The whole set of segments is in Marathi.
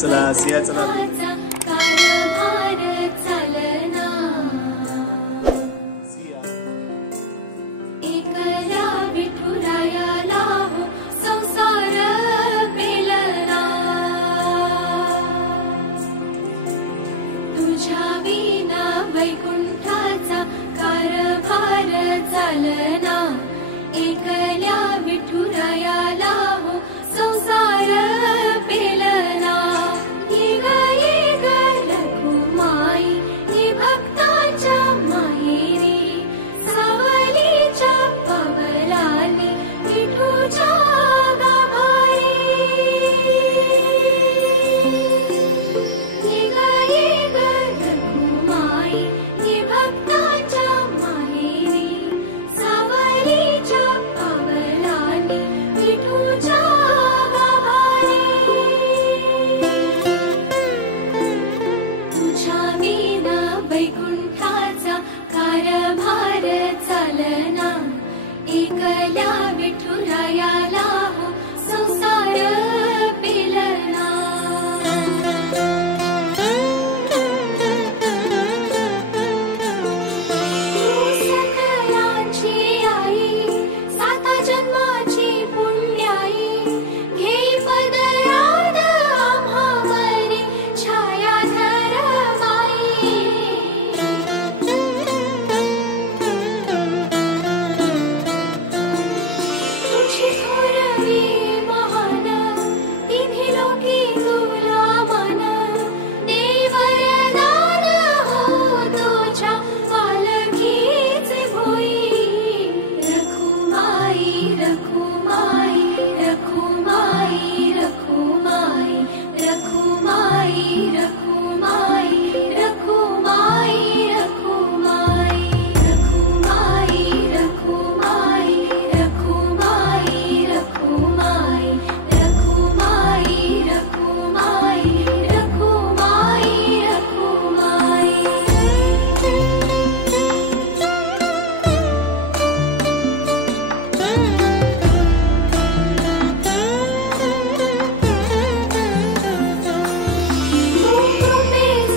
चला सिया चला सिया एकल्या विठुरायाला हो संसार पेलना तुझ्या विना वैकुंठाचा कारभार चालना एकल्या विठुरायाला हो संसार पेलना ये ग रघुमाई ये भक्ताच्या माहेरी सावलीच्या पवलाली विठूच्या गाभारी ये ग रघुमाई ये भक्ताच्या माहेरी सावलीच्या पवलाली विठूच्या तुझ्या विना वैकुंठाचा कारभार चालना एकल्या विठुरायाला हो संसार पेलना सकलांची आई साता जन्माची पुण्याई घेई पदरात आम्हावरी छायाधर माई तुझी थोरवी महान तिन्ही लोकी तुला मन देई वरदान हो तुझ्या पालखीचे भोई रखुमाई रखुमाई रखुमाई रखुमाई रखुमाई रखुमाई रखुमाई रखुमाई रखुमाई रखुमाई रखुमाई रखुमाई रखुमाई रखुमाई रखुमाई रखुमाई कृपेचा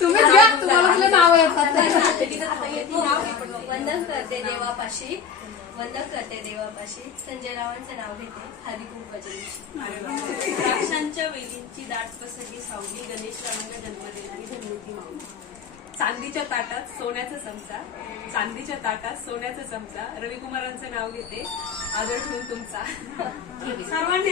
तुम्हीच घ्या, तुम्हाला तुला नाव येतात. वंदन करते देवापाशी संजय रावांचं नाव घेते हळदी कुंकवाच्या दिवशी. द्राक्षांच्या वेलींची दाट पसरली सावली गणेश रावांना जन्म देणारी धन्वती माऊली. चांदीच्या ताटात सोन्याचा चमचा रविकुमारांचं नाव घेते आदर ठेवून तुमचा. सर्वांनी